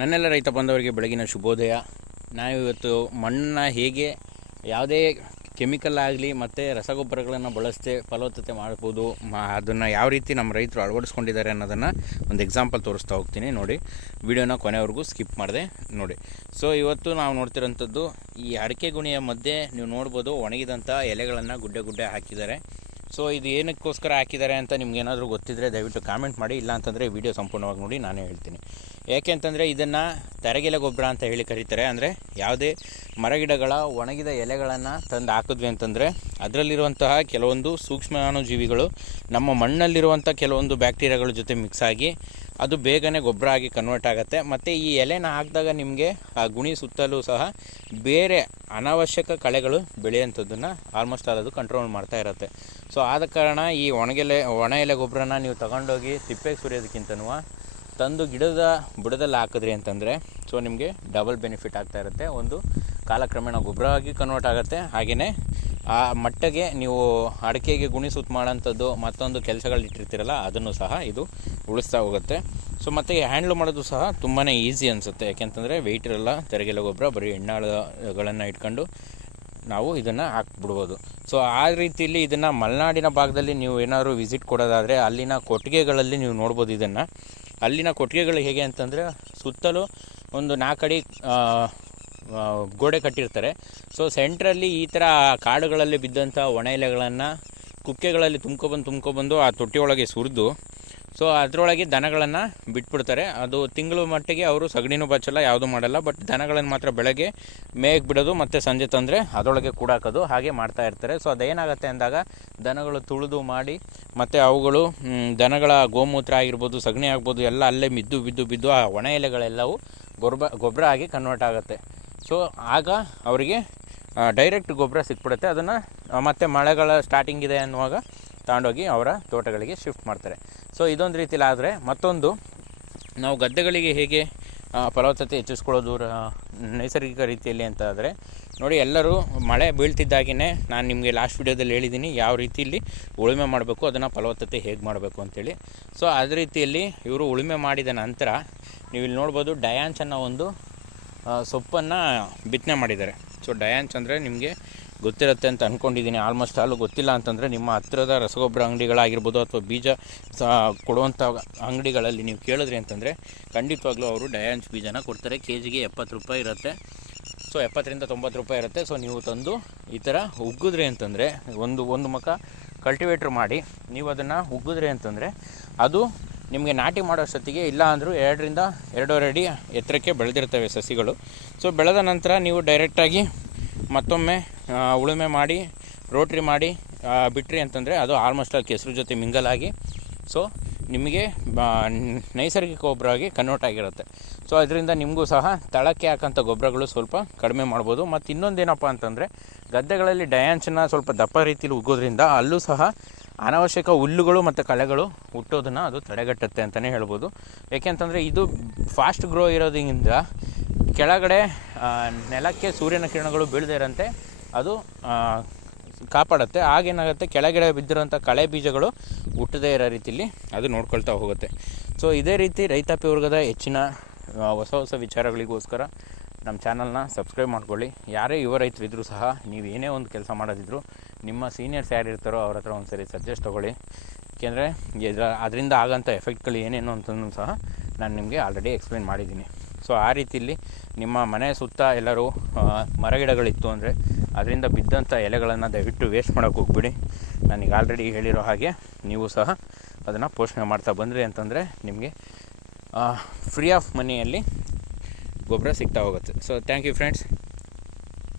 ನನ್ನೆಲ್ಲ ರೈತ ಬಂದವರಿಗೆ ಬೆಳಗಿನ ಶುಭೋದಯ. ನಾವು ಇವತ್ತು ಮಣ್ಣನ್ನ ಹೇಗೆ ಯಾವುದೇ ಕೆಮಿಕಲ್ ಆಗಲಿ ಮತ್ತು ರಸಗೊಬ್ಬರಗಳನ್ನು ಬಳಸದೆ ಫಲವತ್ತತೆ ಮಾಡ್ಬೋದು, ಮಾ ಅದನ್ನು ಯಾವ ರೀತಿ ನಮ್ಮ ರೈತರು ಅಳವಡಿಸ್ಕೊಂಡಿದ್ದಾರೆ ಅನ್ನೋದನ್ನು ಒಂದು ಎಕ್ಸಾಂಪಲ್ ತೋರಿಸ್ತಾ ಹೋಗ್ತೀನಿ ನೋಡಿ. ವಿಡಿಯೋನ ಕೊನೆವರೆಗೂ ಸ್ಕಿಪ್ ಮಾಡಿದೆ ನೋಡಿ. ಸೊ ಇವತ್ತು ನಾವು ನೋಡ್ತಿರೋಂಥದ್ದು ಈ ಅಡಿಕೆ ಗುಣಿಯ ಮಧ್ಯೆ ನೀವು ನೋಡ್ಬೋದು ಒಣಗಿದಂಥ ಎಲೆಗಳನ್ನು ಗುಡ್ಡೆ ಗುಡ್ಡೆ ಹಾಕಿದ್ದಾರೆ. ಸೊ ಇದು ಏನಕ್ಕೋಸ್ಕರ ಹಾಕಿದ್ದಾರೆ ಅಂತ ನಿಮ್ಗೆ ಏನಾದರೂ ಗೊತ್ತಿದ್ದರೆ ದಯವಿಟ್ಟು ಕಾಮೆಂಟ್ ಮಾಡಿ ಇಲ್ಲ ಅಂತಂದರೆ ವಿಡಿಯೋ ಸಂಪೂರ್ಣವಾಗಿ ನೋಡಿ ನಾನೇ ಹೇಳ್ತೀನಿ. ಯಾಕೆ ಅಂತಂದರೆ ಇದನ್ನು ತರಗೆಲೆ ಗೊಬ್ಬರ ಅಂತ ಹೇಳಿ ಕರೀತಾರೆ. ಅಂದರೆ ಯಾವುದೇ ಮರಗಿಡಗಳ ಒಣಗಿದ ಎಲೆಗಳನ್ನು ತಂದು ಹಾಕಿದ್ವಿ ಅಂತಂದರೆ ಅದರಲ್ಲಿರುವಂತಹ ಕೆಲವೊಂದು ಸೂಕ್ಷ್ಮಾಣುಜೀವಿಗಳು ನಮ್ಮ ಮಣ್ಣಲ್ಲಿರುವಂಥ ಕೆಲವೊಂದು ಬ್ಯಾಕ್ಟೀರಿಯಾಗಳ ಜೊತೆ ಮಿಕ್ಸ್ ಆಗಿ ಅದು ಬೇಗನೆ ಗೊಬ್ಬರ ಆಗಿ ಕನ್ವರ್ಟ್ ಆಗುತ್ತೆ. ಮತ್ತು ಈ ಎಲೆನ ಹಾಕಿದಾಗ ನಿಮಗೆ ಆ ಗುಣಿ ಸುತ್ತಲೂ ಸಹ ಬೇರೆ ಅನಾವಶ್ಯಕ ಕಳೆಗಳು ಬೆಳೆಯುವಂಥದ್ದನ್ನು ಆಲ್ಮೋಸ್ಟ್ ಅದು ಕಂಟ್ರೋಲ್ ಮಾಡ್ತಾ ಇರುತ್ತೆ. ಸೊ ಆದ ಕಾರಣ ಈ ಒಣಗೆಲೆ, ಒಣ ಎಲೆ ಗೊಬ್ಬರನ ನೀವು ತಗೊಂಡೋಗಿ ತಿಪ್ಪೆಗೆ ಸುರಿಯೋದಕ್ಕಿಂತನೂ ತಂದು ಗಿಡದ ಬುಡದಲ್ಲಿ ಹಾಕಿದ್ರಿ ಅಂತಂದರೆ ಸೊ ನಿಮಗೆ ಡಬಲ್ ಬೆನಿಫಿಟ್ ಆಗ್ತಾ ಇರುತ್ತೆ. ಒಂದು ಕಾಲಕ್ರಮೇಣ ಗೊಬ್ಬರವಾಗಿ ಕನ್ವರ್ಟ್ ಆಗುತ್ತೆ. ಹಾಗೆಯೇ ಆ ಮಟ್ಟಗೆ ನೀವು ಅಡಿಕೆಗೆ ಗುಣಿಸುತ್ತ ಮಾಡೋಂಥದ್ದು ಮತ್ತೊಂದು ಕೆಲಸಗಳು ಇಟ್ಟಿರ್ತೀರಲ್ಲ, ಅದನ್ನು ಸಹ ಇದು ಉಳಿಸ್ತಾ ಹೋಗುತ್ತೆ. ಸೊ ಮತ್ತು ಹ್ಯಾಂಡ್ಲ್ ಮಾಡೋದು ಸಹ ತುಂಬಾ ಈಸಿ ಅನಿಸುತ್ತೆ. ಯಾಕೆಂತಂದರೆ ವೆಯ್ಟ್ ಇರಲ್ಲ ತೆರೆಗೆಲ ಗೊಬ್ಬರ, ಬರೀ ಎಣ್ಣಾಳುಗಳನ್ನು ಇಟ್ಕೊಂಡು ನಾವು ಇದನ್ನು ಹಾಕ್ಬಿಡ್ಬೋದು. ಸೊ ಆ ರೀತಿಯಲ್ಲಿ ಇದನ್ನು ಮಲೆನಾಡಿನ ಭಾಗದಲ್ಲಿ ನೀವು ಏನಾದರೂ ವಿಸಿಟ್ ಕೊಡೋದಾದರೆ, ಅಲ್ಲಿನ ಕೊಟ್ಟಿಗೆಗಳಲ್ಲಿ ನೀವು ನೋಡ್ಬೋದು ಇದನ್ನು. ಅಲ್ಲಿನ ಕೊಟ್ಟಿಗೆಗಳು ಹೇಗೆ ಅಂತಂದರೆ ಸುತ್ತಲೂ ಒಂದು ನಾಲ್ಕಡಿ ಗೋಡೆ ಕಟ್ಟಿರ್ತಾರೆ. ಸೊ ಸೆಂಟ್ರಲ್ಲಿ ಈ ಥರ ಕಾಡುಗಳಲ್ಲಿ ಬಿದ್ದಂಥ ಒಣ ಎಲೆಗಳನ್ನು ಕುಕ್ಕೆಗಳಲ್ಲಿ ತುಂಬ್ಕೊಬಂದು ತುಂಬ್ಕೊಬಂದು ಆ ತೊಟ್ಟಿಯೊಳಗೆ ಸುರಿದು ಸೊ ಅದರೊಳಗೆ ದನಗಳನ್ನು ಬಿಟ್ಬಿಡ್ತಾರೆ. ಅದು ತಿಂಗಳು ಮಟ್ಟಿಗೆ ಅವರು ಸಗಣಿನೂ ಬಚ್ಚಲ್ಲ, ಯಾವುದೂ ಮಾಡಲ್ಲ. ಬಟ್ ದನಗಳನ್ನು ಮಾತ್ರ ಬೆಳಗ್ಗೆ ಮೇಯಕ್ಕೆ ಬಿಡೋದು ಮತ್ತು ಸಂಜೆ ತಂದರೆ ಅದರೊಳಗೆ ಕೂಡಾಕೋದು ಹಾಗೆ ಮಾಡ್ತಾ ಇರ್ತಾರೆ. ಸೊ ಅದೇನಾಗುತ್ತೆ ಅಂದಾಗ ದನಗಳು ತುಳಿದು ಮಾಡಿ ಮತ್ತು ಅವುಗಳು ದನಗಳ ಗೋಮೂತ್ರ ಆಗಿರ್ಬೋದು, ಸಗಣಿ ಆಗ್ಬೋದು, ಎಲ್ಲ ಅಲ್ಲೇ ಬಿದ್ದು ಬಿದ್ದು ಬಿದ್ದು ಆ ಒಣ ಎಲೆಗಳೆಲ್ಲವೂ ಗೊಬ್ಬರ ಗೊಬ್ಬರ ಆಗಿ ಕನ್ವರ್ಟ್ ಆಗುತ್ತೆ. ಸೊ ಆಗ ಅವರಿಗೆ ಡೈರೆಕ್ಟ್ ಗೊಬ್ಬರ ಸಿಕ್ಬಿಡುತ್ತೆ. ಅದನ್ನು ಮತ್ತೆ ಮಳೆಗಳ ಸ್ಟಾರ್ಟಿಂಗ್ ಇದೆ ಅನ್ನುವಾಗ ತಗೊಂಡೋಗಿ ಅವರ ತೋಟಗಳಿಗೆ ಶಿಫ್ಟ್ ಮಾಡ್ತಾರೆ. ಸೊ ಇದೊಂದು ರೀತಿಲಿ ಆದರೆ ಮತ್ತೊಂದು ನಾವು ಗದ್ದೆಗಳಿಗೆ ಹೇಗೆ ಫಲವತ್ತತೆ ಹೆಚ್ಚಿಸ್ಕೊಳ್ಳೋದು ನೈಸರ್ಗಿಕ ರೀತಿಯಲ್ಲಿ ಅಂತ ಆದರೆ, ನೋಡಿ ಎಲ್ಲರೂ ಮಳೆ ಬೀಳ್ತಿದ್ದಾಗಿನೇ ನಾನು ನಿಮಗೆ ಲಾಸ್ಟ್ ವಿಡಿಯೋದಲ್ಲಿ ಹೇಳಿದ್ದೀನಿ ಯಾವ ರೀತಿಯಲ್ಲಿ ಉಳುಮೆ ಮಾಡಬೇಕು, ಅದನ್ನು ಫಲವತ್ತತೆ ಹೇಗೆ ಮಾಡಬೇಕು ಅಂತೇಳಿ. ಸೊ ಅದೇ ರೀತಿಯಲ್ಲಿ ಇವರು ಉಳುಮೆ ಮಾಡಿದ ನಂತರ ನೀವು ಇಲ್ಲಿ ನೋಡ್ಬೋದು ಡಯಾನ್ಸ್ ಅನ್ನೋ ಒಂದು ಸೊಪ್ಪನ್ನು ಬಿತ್ತನೆ ಮಾಡಿದ್ದಾರೆ. ಸೊ ಡಯಾನ್ಸ್ ಅಂದರೆ ನಿಮಗೆ ಗೊತ್ತಿರುತ್ತೆ ಅಂತ ಅಂದ್ಕೊಂಡಿದ್ದೀನಿ ಆಲ್ಮೋಸ್ಟ್ ಆಲು ಗೊತ್ತಿಲ್ಲ ಅಂತಂದರೆ ನಿಮ್ಮ ಹತ್ತಿರದ ರಸಗೊಬ್ಬರ ಅಂಗಡಿಗಳಾಗಿರ್ಬೋದು ಅಥವಾ ಬೀಜ ಸಹ ಕೊಡುವಂಥ ಅಂಗಡಿಗಳಲ್ಲಿ ನೀವು ಕೇಳಿದ್ರಿ ಅಂತಂದರೆ ಖಂಡಿತವಾಗ್ಲೂ ಅವರು ಡಯಾನ್ಸ್ ಬೀಜನ ಕೊಡ್ತಾರೆ. ಕೆ ಜಿಗೆ ಎಪ್ಪತ್ತು ರೂಪಾಯಿ ಇರುತ್ತೆ. ಸೊ ಎಪ್ಪತ್ತರಿಂದ ತೊಂಬತ್ತು ರೂಪಾಯಿ ಇರುತ್ತೆ. ಸೊ ನೀವು ತಂದು ಈ ಥರ ಉಗ್ಗಿದ್ರಿ ಅಂತಂದರೆ ಒಂದು ಒಂದು ಮುಖ ಕಲ್ಟಿವೇಟ್ರ್ ಮಾಡಿ ನೀವು ಅದನ್ನು ಉಗ್ಗಿದ್ರಿ ಅಂತಂದರೆ ಅದು ನಿಮಗೆ ನಾಟಿ ಮಾಡೋಷ್ಟೊತ್ತಿಗೆ ಇಲ್ಲ ಅಂದರೂ ಎರಡರಿಂದ ಎರಡೂವರೆ ಅಡಿ ಎತ್ತರಕ್ಕೆ ಬೆಳೆದಿರ್ತವೆ ಸಸಿಗಳು. ಸೊ ಬೆಳೆದ ನಂತರ ನೀವು ಡೈರೆಕ್ಟಾಗಿ ಮತ್ತೊಮ್ಮೆ ಉಳುಮೆ ಮಾಡಿ, ರೋಟ್ರಿ ಮಾಡಿ ಬಿಟ್ರಿ ಅಂತಂದರೆ ಅದು ಆಲ್ಮೋಸ್ಟ್ ಅಲ್ಲಿ ಕೆಸರು ಜೊತೆ ಮಿಂಗಲಾಗಿ ಸೊ ನಿಮಗೆ ನೈಸರ್ಗಿಕ ಗೊಬ್ಬರ ಗೊಬ್ಬರವಾಗಿ ಕನ್ವರ್ಟ್ ಆಗಿರುತ್ತೆ. ಸೊ ಅದರಿಂದ ನಿಮಗೂ ಸಹ ತಳಕ್ಕೆ ಹಾಕೋಂಥ ಗೊಬ್ಬರಗಳು ಸ್ವಲ್ಪ ಕಡಿಮೆ ಮಾಡ್ಬೋದು. ಮತ್ತು ಇನ್ನೊಂದೇನಪ್ಪ ಅಂತಂದರೆ, ಗದ್ದೆಗಳಲ್ಲಿ ಡಯಾನ್ಸನ್ನ ಸ್ವಲ್ಪ ದಪ್ಪ ರೀತಿಯಲ್ಲಿ ಉಗ್ಗೋದ್ರಿಂದ ಅಲ್ಲೂ ಸಹ ಅನವಶ್ಯಕ ಹುಲ್ಲುಗಳು ಮತ್ತು ಕಳೆಗಳು ಹುಟ್ಟೋದನ್ನು ಅದು ತಡೆಗಟ್ಟುತ್ತೆ ಅಂತಲೇ ಹೇಳ್ಬೋದು. ಯಾಕೆಂತಂದರೆ ಇದು ಫಾಸ್ಟ್ ಗ್ರೋ ಇರೋದ್ರಿಂದ ಕೆಳಗಡೆ ನೆಲಕ್ಕೆ ಸೂರ್ಯನ ಕಿರಣಗಳು ಬೀಳದೇ ಇರೋಂತೆ ಅದು ಕಾಪಾಡುತ್ತೆ. ಆಗೇನಾಗುತ್ತೆ ಕೆಳಗಡೆ ಬಿದ್ದಿರೋಂಥ ಕಳೆ ಬೀಜಗಳು ಹುಟ್ಟದೇ ಇರೋ ರೀತಿಲಿ ಅದು ನೋಡ್ಕೊಳ್ತಾ ಹೋಗುತ್ತೆ. ಸೊ ಇದೇ ರೀತಿ ರೈತಾಪಿ ವರ್ಗದ ಹೆಚ್ಚಿನ ಹೊಸ ಹೊಸ ವಿಚಾರಗಳಿಗೋಸ್ಕರ ನಮ್ಮ ಚಾನಲ್ನ ಸಬ್ಸ್ಕ್ರೈಬ್ ಮಾಡ್ಕೊಳ್ಳಿ. ಯಾರೇ ಯುವ ರೈತರಿದ್ದರೂ ಸಹ, ನೀವು ಏನೇ ಒಂದು ಕೆಲಸ ಮಾಡೋದಿದ್ರು ನಿಮ್ಮ ಸೀನಿಯರ್ಸ್ ಯಾರಿರ್ತಾರೋ ಅವ್ರ ಹತ್ರ ಒಂದು ಸರಿ ಸಜೆಸ್ಟ್ ತೊಗೊಳ್ಳಿ. ಏಕೆಂದರೆ ಅದರಿಂದ ಆಗೋಂಥ ಎಫೆಕ್ಟ್ಗಳು ಏನೇನು ಅಂತಲೂ ಸಹ ನಾನು ನಿಮಗೆ ಆಲ್ರೆಡಿ ಎಕ್ಸ್ಪ್ಲೇನ್ ಮಾಡಿದ್ದೀನಿ. ಸೊ ಆ ರೀತಿಯಲ್ಲಿ ನಿಮ್ಮ ಮನೆ ಸುತ್ತ ಎಲ್ಲರೂ ಮರಗಿಡಗಳಿತ್ತು ಅಂದರೆ ಅದರಿಂದ ಬಿದ್ದಂಥ ಎಲೆಗಳನ್ನು ದಯವಿಟ್ಟು ವೇಸ್ಟ್ ಮಾಡೋಕ್ಕೆ ಹೋಗ್ಬಿಡಿ. ನನಗೆ ಆಲ್ರೆಡಿ ಹೇಳಿರೋ ಹಾಗೆ ನೀವು ಸಹ ಅದನ್ನು ಪೋಷಣೆ ಮಾಡ್ತಾ ಬಂದ್ರಿ ಅಂತಂದರೆ ನಿಮಗೆ ಫ್ರೀ ಆಫ್ ಮನಿಯಲ್ಲಿ ಗೊಬ್ಬರ ಸಿಗ್ತಾ ಹೋಗುತ್ತೆ. So thank you friends